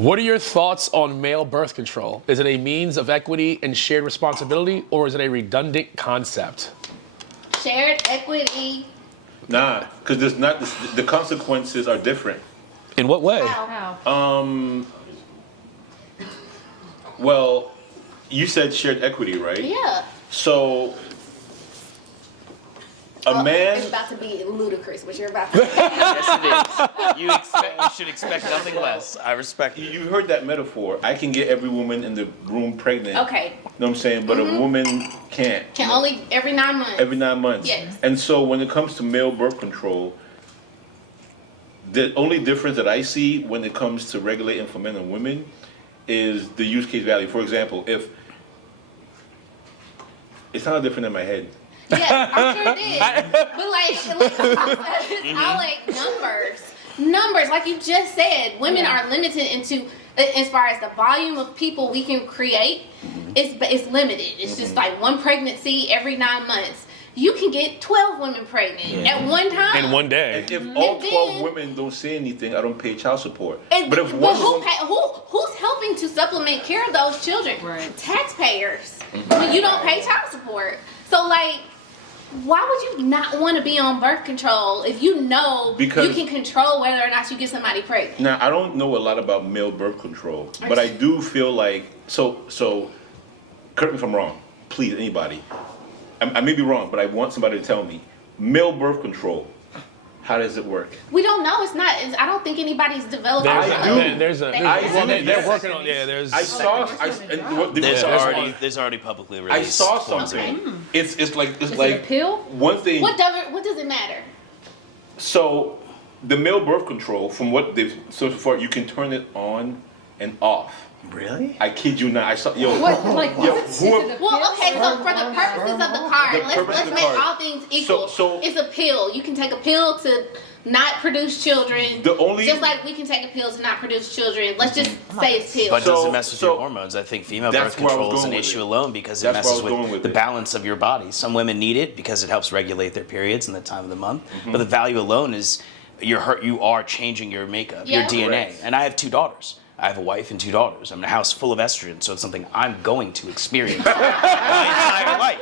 What are your thoughts on male birth control? Is it a means of equity and shared responsibility, or is it a redundant concept? Shared equity. Nah, because there's not the consequences are different. In what way? How? Well, you said shared equity, right? Yeah. So a It's man. about to be ludicrous, what you're about to say. Yes, it is. You should expect nothing less. I respect it. You heard that metaphor. I can get every woman in the room pregnant. Okay. You know what I'm saying? But a woman can't. Can only every 9 months. Every 9 months. Yes. And so when it comes to male birth control, the only difference that I see when it comes to regulating for men and women is the use case value. For example, if it's not different in my head. Yeah, I'm sure it is. But it's all like numbers. Numbers, like you just said, women are limited into as far as the volume of people we can create. It's limited. It's just like one pregnancy every 9 months. You can get 12 women pregnant at one time. In one day. And if all And 12 then- women don't say anything, I don't pay child support. And- But if but one who, woman, who's helping to supplement care of those children? Right. Taxpayers. When you don't pay child support. So like, why would you not want to be on birth control if you know Because- you can control whether or not you get somebody pregnant? now I don't know a lot about male birth control, but I do feel like so. Correct me if I'm wrong, please, anybody. I may be wrong, but I want somebody to tell me. Male birth control, how does it work? We don't know. I don't think anybody's developed. They're working on. Yeah, there's. I saw. There's already publicly released. I saw forms of it. something. It's like Is it a pill? one thing. What does it matter? So the male birth control, from what they've so far, you can turn it on and off. Really? I kid you not. I saw yo. What, like, Yo, is it who- a Well, pill okay, so for the purposes of the card, The purpose let's of the make card. all things equal. So- it's a pill. You can take a pill to not produce children. The only- just like we can take a pill to not produce children. Let's just say it's pills. But So- does it mess with so your hormones? I think female that's birth where I was control is going an with issue it. alone because it That's where I messes was going with with the it. balance of your body. Some women need it because it helps regulate their periods and the time of the month. Mm-hmm. But the value alone is you are changing your makeup, your Yeah. DNA. Correct. And I have 2 daughters. I have a wife and 2 daughters. I'm in a house full of estrogen, so it's something I'm going to experience my entire life.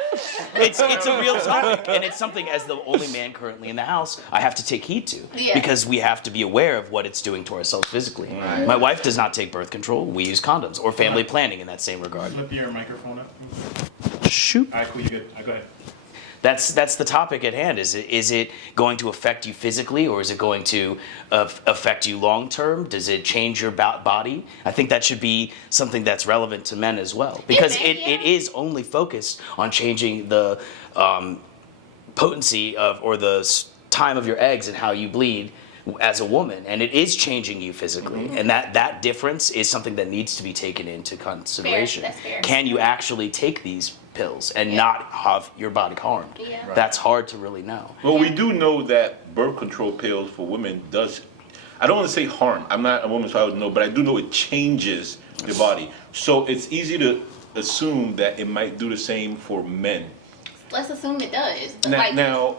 It's a real topic, and it's something as the only man currently in the house I have to take heed to Yeah. because we have to be aware of what it's doing to ourselves physically. Right. My wife does not take birth control. We use condoms or family planning in that same regard. Flip your microphone up. Shoot. All right, cool, you good. Go ahead. That's the topic at hand. Is it going to affect you physically, or is it going to affect you long term? Does it change your body? I think that should be something that's relevant to men as well, because may, it yeah. is only focused on changing the potency of or the time of your eggs and how you bleed as a woman, and it is changing you physically, and that difference is something that needs to be taken into consideration. That's fair. Can you actually take these pills and not have your body harmed? Yeah. Right. That's hard to really know. Well, we do know that birth control pills for women does. I don't want to say harm. I'm not a woman, so I don't know, but I do know it changes the body. So it's easy to assume that it might do the same for men. Let's assume it does. But Now,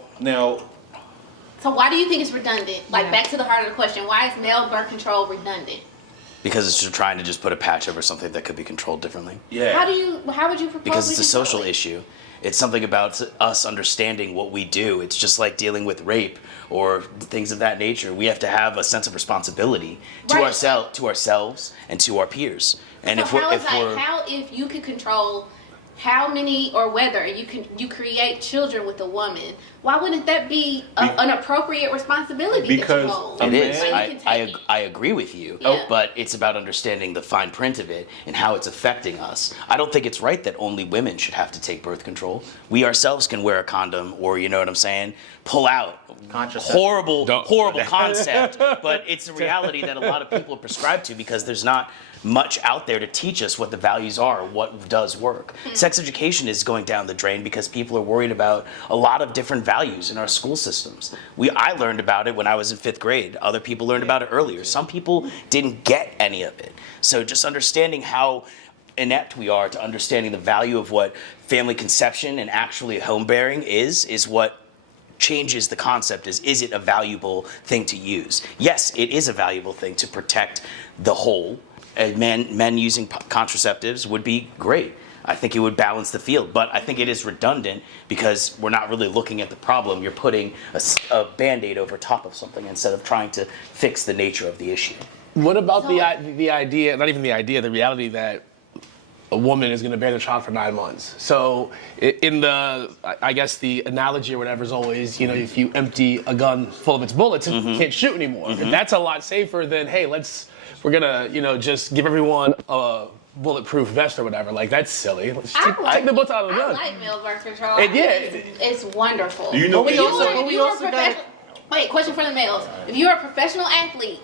so why do you think it's redundant? Like Yeah. back to the heart of the question: why is male birth control redundant? Because it's just trying to just put a patch over something that could be controlled differently. yeah. How would you propose? Because we it's a control social it? issue. It's something about us understanding what we do. It's just like dealing with rape or things of that nature. We have to have a sense of responsibility to Right. ourselves and to our peers. And So if how if you could control how many or whether you create children with a woman, why wouldn't that be an appropriate responsibility that you Because hold? a it is. man- Like, you can take it. I agree with you, Yeah. but it's about understanding the fine print of it and how it's affecting us. I don't think it's right that only women should have to take birth control. We ourselves can wear a condom, or you know what I'm saying, pull out. Horrible concept, but it's a reality that a lot of people are prescribed to because there's not much out there to teach us what the values are, what does work. Sex education is going down the drain because people are worried about a lot of different values in our school systems. I learned about it when I was in 5th grade. Other people learned about it earlier. Some people didn't get any of it. So just understanding how inept we are to understanding the value of what family conception and actually home bearing is what changes the concept is it a valuable thing to use? Yes, it is a valuable thing to protect the whole. And men using contraceptives would be great. I think it would balance the field, but I think it is redundant because we're not really looking at the problem. You're putting a Band-Aid over top of something instead of trying to fix the nature of the issue. What about the idea, not even the idea, the reality that a woman is going to bear the child for 9 months? So in the, I guess the analogy or whatever is always, if you empty a gun full of its bullets, you can't shoot anymore. That's a lot safer than, hey, we're going to, just give everyone a bulletproof vest or whatever. Like, that's silly. Let's take the bullets out of the gun. I like male birth control. And It's wonderful. Do you know? Wait, question for the males. If you're a professional athlete,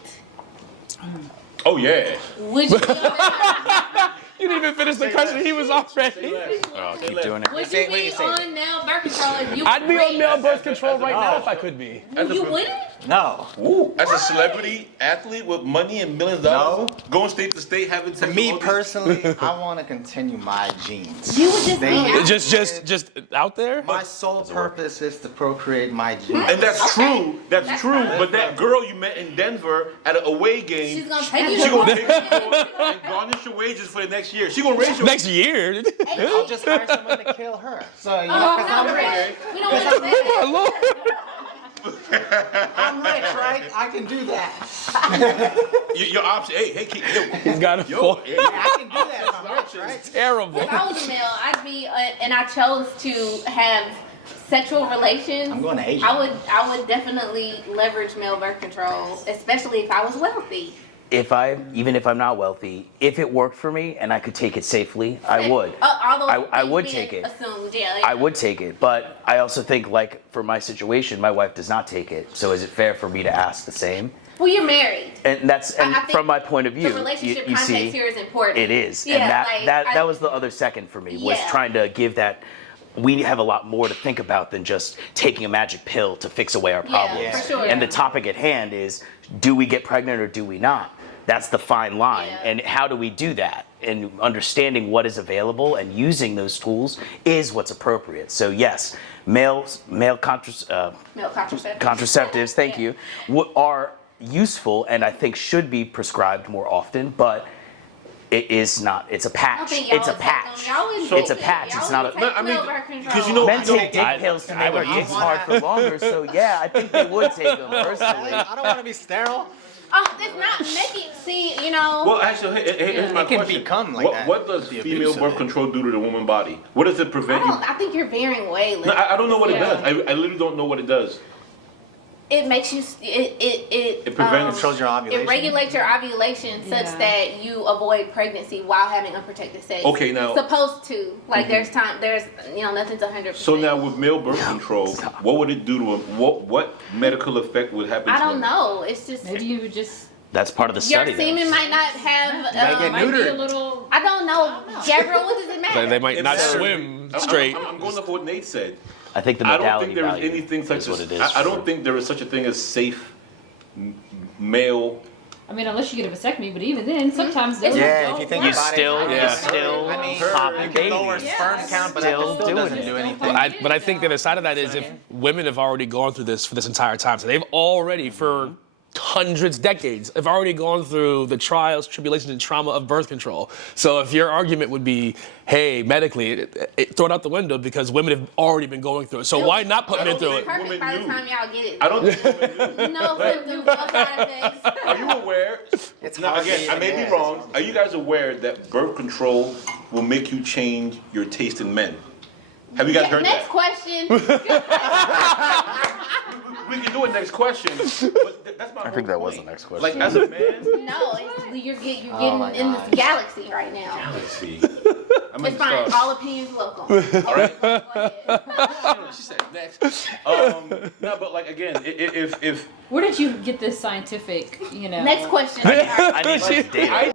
Oh yeah. would you be on You didn't even finish the question. He was already. Oh, keep doing it. Would you be on male birth control if you I'd be on male birth control right now No. if I could be. You wouldn't? No. Ooh, as a celebrity athlete with money and millions of dollars, going state to state, having sex with Me all these- personally, I want to continue my genes. You would just They- be out. Just out there? My sole purpose is to procreate my genes. And that's true. That's That's true. fine. But that girl you met in Denver at an away game, She's gonna take you. she gonna take you and garnish your wages for the next year. She gonna raise your Next year? I'll just hire someone to kill her. So, you know, Oh, 'cause no, I'm Brad. rich. We don't want to say Oh, Lord. I'm rich, right? I can do that. your option. Hey, keep He's got a yo, point. hey, I can do that if I'm rich, right? Terrible. If I was a male, I'd be, and I chose to have sexual relations. I'm going to Asia. I would definitely leverage male birth control, especially if I was wealthy. Even if I'm not wealthy, if it worked for me and I could take it safely, I would. All those I things would being take it. Assumed, yeah. I would take it, but I also think, like, for my situation, my wife does not take it. So is it fair for me to ask the same? Well, you're married. And that's I think from my point of view. The relationship you context see, here is important. it is, Yeah, and like, that was the other second for me was Yeah. trying to give that. We have a lot more to think about than just taking a magic pill to fix away our problems. Yeah, for sure. And the topic at hand is: do we get pregnant or do we not? That's the fine line. Yeah. And how do we do that? And understanding what is available and using those tools is what's appropriate. So yes, male Male contraceptive. contraceptives, thank Yeah. you, are useful and I think should be prescribed more often, but it is not. It's a I don't patch. think y'all It's a would take patch. them. Y'all wouldn't It's a take patch. it. It's Y'all not would a. take I mean, male birth control. because you know- Men take I- dick pills to make our would dicks use hard for longer, so yeah, I think they would take them personally. I don't want to be sterile. Oh, it's not making. See, you know. Well, actually, here's my It can question. become like that. What does The female abuse of birth it. control do to the woman body? What does it prevent you? I think you're veering way. No, I don't know what it Yeah. does. I literally don't know what it does. It makes you. It prevents- Controls your ovulation. It regulates your ovulation such Yeah. that you avoid pregnancy while having unprotected sex. Okay, now- supposed to. Like there's nothing's 100%. So now with male birth control, what would it do to him? What medical effect would happen I to don't him? know. It's just Maybe you would just That's part of the your study. though. semen might not have. get might be a neutered. little. I don't know, Gabriel. What does it matter? They might It not matters. swim I'm- straight. I'm going off what Nate said. I think the I don't modality think there is value anything such is what as. it is. I don't think there is such a thing as safe male. I mean, unless you get a vasectomy, but even then, sometimes those Yeah, don't if you think work. about it, still- you still I mean, popping you can lower babies. sperm count, but that Still still doing doesn't it. do anything. But I think the other side of that is if women have already gone through this for this entire time, so they've already for hundreds, decades, have already gone through the trials, tribulations, and trauma of birth control. So if your argument would be, hey, medically, throw it out the window because women have already been going through it. So why not put men through it? Perfect Women by the knew. time y'all get it. I don't think women do. No symptoms, no side effects. Are you aware? It's Now hard again, to I may even be guess. wrong. Are you guys aware that birth control will make you change your taste in men? Have you guys heard Next that? question. We can do it next question. But that's my I think whole that was the point. next question. Like as a man, No, you're getting my in this God. galaxy right now. let's see. I'm It's fine. All opinions welcome. All right. Go ahead. She said next. No, but like again, if Where did you get this scientific, you know? Next question. I need like data.